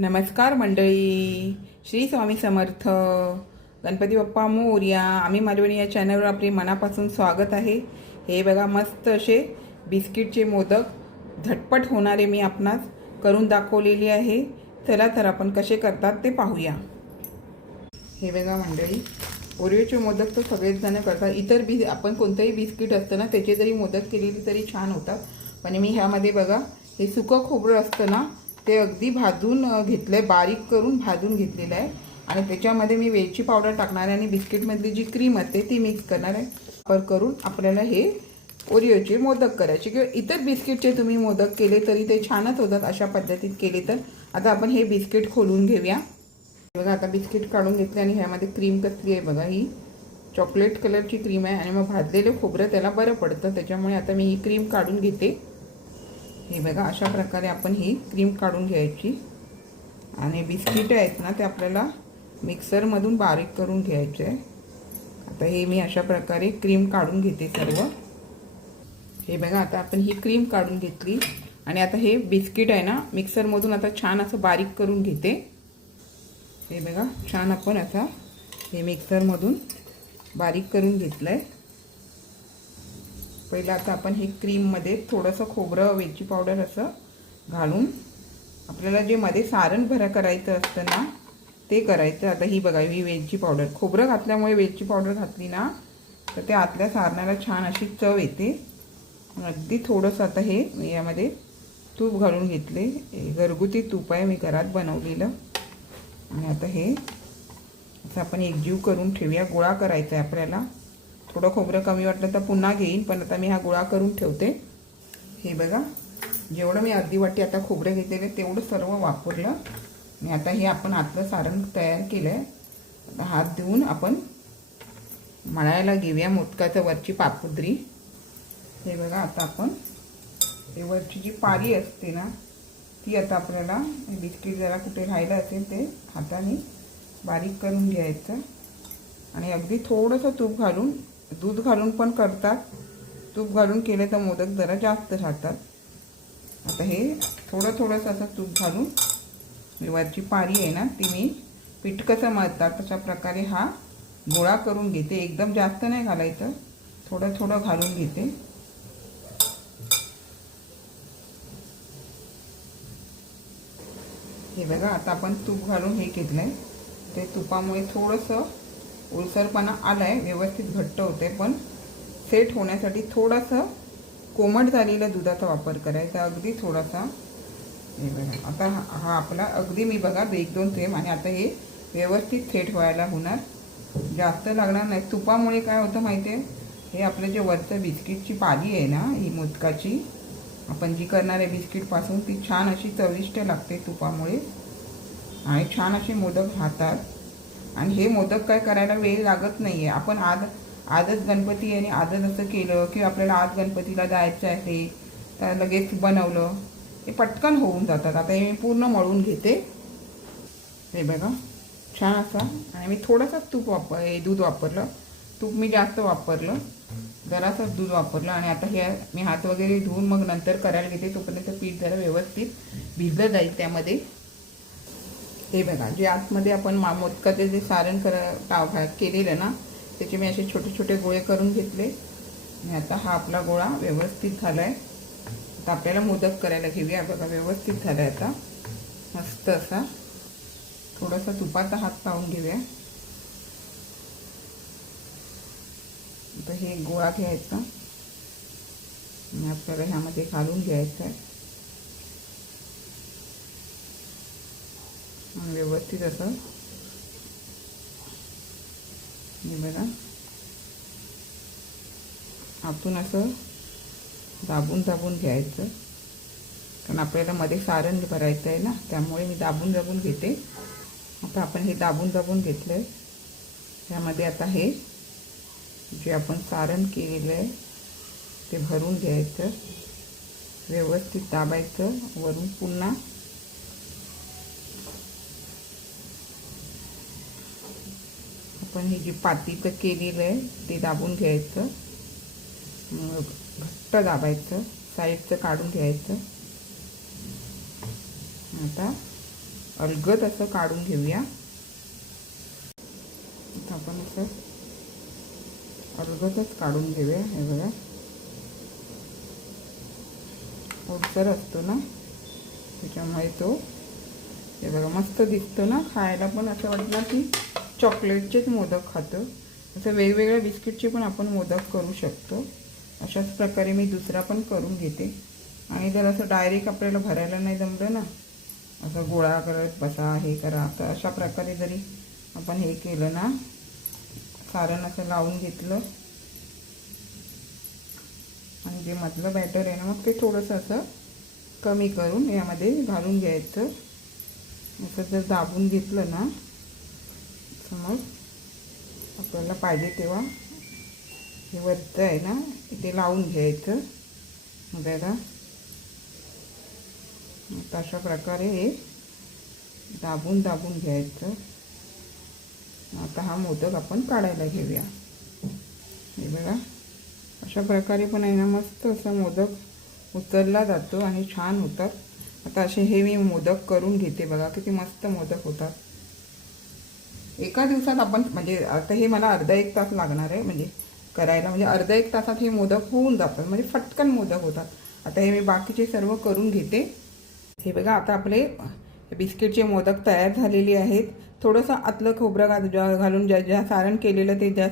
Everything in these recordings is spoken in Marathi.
नमस्कार मंडळी. श्री स्वामी समर्थ. गणपती बाप्पा मोर्या आम्ही मालवणी या चॅनलवर आपले मनापासून स्वागत आहे. हे बघा मस्त असे बिस्किटचे मोदक. झटपट होणारे मी आपणास करून दाखवलेले आहे. चला तर आपण कसे करतात ते पाहूया. हे बघा मंडळी ओरिओचे मोदक तर सगळेच जण करतात. इतर बी आपण कोणतंही बिस्किट असतं ना त्याचे जरी मोदक केलेली तरी छान होतात. पण मी ह्यामध्ये बघा हे सुकं खोबरं असतं ना ते अगदी भाजून घेतलं आहे बारीक करून भाजून घेतलेलं आहे. आणि त्याच्यामध्ये मी वेलची पावडर टाकणार आहे आणि बिस्किटमधली जी क्रीम असते ती मिक्स करणार आहे. वापर करून आपल्याला हे ओरिओचे मोदक करायचे. किंवा इतर बिस्किटचे तुम्ही मोदक केले तरी ते छानच होतात अशा पद्धतीत केले तर. आता आपण हे बिस्किट खोलून घेऊया. बघा आता बिस्किट काढून घेतले आणि ह्यामध्ये क्रीम कसली आहे बघा ही. चॉकलेट कलरची क्रीम आहे आणि मग भाजलेलं खोबरं त्याला बरं पडतं. त्याच्यामुळे आता मी ही क्रीम काढून घेते. हे बघा अशा प्रकारे आपण ही क्रीम काढून घ्यायची. आणि बिस्किट आहेत ना ते आपल्याला मिक्सरमधून बारीक करून घ्यायचे. आहे आता हे मी अशा प्रकारे क्रीम काढून घेते सर्व. हे बघा आता आपण ही क्रीम काढून घेतली. आणि आता हे बिस्किट आहे ना मिक्सरमधून आता छान असं बारीक करून घेते. हे बघा छान आपण आता हे मिक्सरमधून बारीक करून घेतलं आहे पहिलं आता आपण हे क्रीममध्ये थोडंसं खोबरं वेलची पावडर असं घालून आपल्याला जे मध्ये सारण भरा करायचं असतं ना ते करायचं. आता ही बघा ही वेलची पावडर. खोबरं घातल्यामुळे वेलची पावडर घातली ना तर ते आतल्या सारणाला छान अशी चव येते. अगदी थोडंसं आता हे मी यामध्ये तूप घालून घेतले. घरगुती तूप आहे मी घरात बनवलेलं. आणि आता हे असं आपण एकजीव करून ठेवूया. गोळा करायचा आहे आपल्याला. थोडं खोबरं कमी वाटलं तर पुन्हा घेईन पण आता मी हा गोळा करून ठेवते. हे बघा जेवढं मी अर्धी वाटी आता खोबरं घेतलेलं तेवढं सर्व वापरलं. आणि आता हे आपण आतलं सारण तयार केलं आहे आता हात देऊन आपण मळायला घेऊया मोदकाचं वरची पापुद्री. हे बघा आता आपण हे वरची जी पारी असते ना ती आता आपल्याला बिस्किट जरा कुठे राहिलं असेल ते हाताने बारीक करून घ्यायचं. आणि अगदी थोडंसं तूप घालून दूध घालून पण करतात. तूप घालून केले तर मोदक जरा जास्त राहतात. आता हे थोडं थोडंसं असं तूप घालून वरची पारी आहे ना ती मी पीठ कसं मळतात तशा प्रकारे हा गोळा करून घेते. एकदम जास्त नाही घालायचं थोडं थोडं घालून घेते. हे बघा आता आपण तूप घालून हे घेतलं आहे ते तुपामुळे थोडंसं ओलसरपणा आला आहे व्यवस्थित घट्ट होते पण सेट होण्यासाठी थोडासा कोमट झालेल्या दुधाचा वापर करायचा. अगदी थोडासा हे बघा आता हा हा आपला अगदी मी बघा एक दोन थेंब आणि आता हे व्यवस्थित सेट व्हायला होणार. जास्त लागणार नाही. तुपामुळे काय होतं माहिती आहे हे आपलं जे वरचं बिस्किटची पाली आहे ना ही मोदकाची आपण जी करणार आहे बिस्किटपासून ती छान अशी चविष्ट लागते तुपामुळे. आणि छान असे मोदक राहतात. आणि हे मोदक काय करायला वेळ लागत नाही आहे आपण आज आजच गणपती आणि आजच असं केलं की आपल्याला आज गणपतीला जायचं आहे तर लगेच बनवलं हे पटकन होऊन जातात. आता हे मी पूर्ण मळून घेते. हे बघा छान असा. आणि मी थोडंसं तूप वापर हे दूध वापरलं. तूप मी जास्त वापरलं. जरासं दूध वापरलं आणि आता हे मी हात वगैरे धुवून मग नंतर करायला घेते. तोपर्यंत पीठ जरा व्यवस्थित भिजलं जाईल त्यामध्ये. हे बघा जे आतमध्ये आपण मा मोदकाचे जे सारण कर टाव केलेलं ना त्याचे मी असे छोटे छोटे गोळे करून घेतले. आणि आता हा आपला गोळा व्यवस्थित झाला आहे आता आपल्याला मोदक करायला घेऊया. बघा व्यवस्थित झाला आहे आता. मस्त असा. थोडासा तुपाचा हात लावून घेऊया. आता हे गोळा घ्यायचा. आणि आपल्याला ह्यामध्ये घालून घ्यायचं आहे म्हणजे व्यवस्थित असं बघा. आतून असं दाबून दाबून घ्यायचं. कारण आपल्याला मध्ये सारण भरायचं आहे ना त्यामुळे मी दाबून दाबून घेते. आता आपण हे दाबून दाबून घेतलं आहे त्यामध्ये आता हे जे आपण सारण केलेलं आहे ते भरून घ्यायचं. व्यवस्थित दाबायचं. वरून पुन्हा आपण ही जी पातीचं केलेलं आहे ते दाबून घ्यायचं. मग घट्ट दाबायचं साईडचं काढून घ्यायचं. आता अलगद असं काढून घेऊया. इथं आपण असं अलगदच काढून घेऊया हे बघा. ओलसर असतो ना? त्याच्यामुळे तो हे बघा मस्त दिसतो ना? खायला पण असं वाटलं की चॉकलेटचेच मोदक खातं. असं वेगवेगळ्या बिस्किटचे पण आपण मोदक करू शकतो. अशाच प्रकारे मी दुसरा पण करून घेते. आणि जर असं डायरेक्ट आपल्याला भरायला नाही जमलं ना असं गोळा करत बसा हे करा तर अशा प्रकारे जरी आपण हे केलं ना सारण असं लावून घेतलं. आणि जे मधलं बॅटर आहे ना मग ते थोडंसं असं कमी करून यामध्ये घालून घ्यायचं. असं जर दाबून घेतलं ना मग आपल्याला पाहिजे तेव्हा हे वरचं आहे ना इथे लावून घ्यायचं. बघा आता अशा प्रकारे हे दाबून दाबून घ्यायचं. आता हा मोदक आपण काढायला घेऊया. हे बघा. अशा प्रकारे पण आहे ना मस्त असा मोदक उचलला जातो आणि छान होतात. आता असे हे मी मोदक करून घेते बघा किती मस्त मोदक होतात. एका दिवसात आपण म्हणजे आता हे मला अर्धा एक तास लागणार आहे म्हणजे करायला म्हणजे अर्धा एक तासात हे मोदक होऊन जातात म्हणजे फटकन मोदक होतात. आता हे मी बाकीचे सर्व करून घेते. हे बघा आता आपले बिस्किटचे मोदक तयार झालेले आहेत. थोडंसं आतलं खोबरं घाल घालून ज्या ज्या सारण केलेलं ते ज्या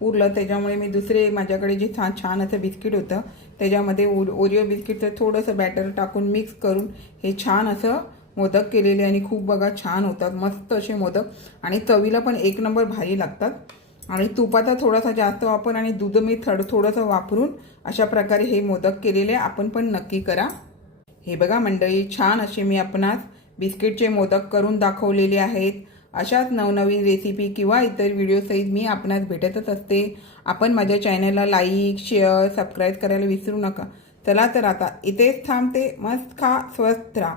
उरलं त्याच्यामुळे मी दुसरे माझ्याकडे जे छान छान असं बिस्किट होतं त्याच्यामध्ये ओ ओरिओ बिस्किटचं थोडंसं बॅटर टाकून मिक्स करून हे छान असं मोदक केलेले आणि खूप बघा छान होतात. मस्त असे मोदक. आणि चवीला पण एक नंबर भारी लागतात. आणि तुपाचा थोडासा जास्त वापर आणि दूध मी थड थोडंसं वापरून अशा प्रकारे हे मोदक केलेले आपण पण नक्की करा. हे बघा मंडळी छान असे मी आपणास बिस्किटचे मोदक करून दाखवलेले आहेत. अशाच नवनवीन रेसिपी किंवा इतर व्हिडिओसहित मी आपणास भेटतच असते. आपण माझ्या चॅनलला लाईक शेअर सबस्क्राईब करायला विसरू नका. चला तर आता इथेच थांबते. मस्त खा स्वस्त राहा.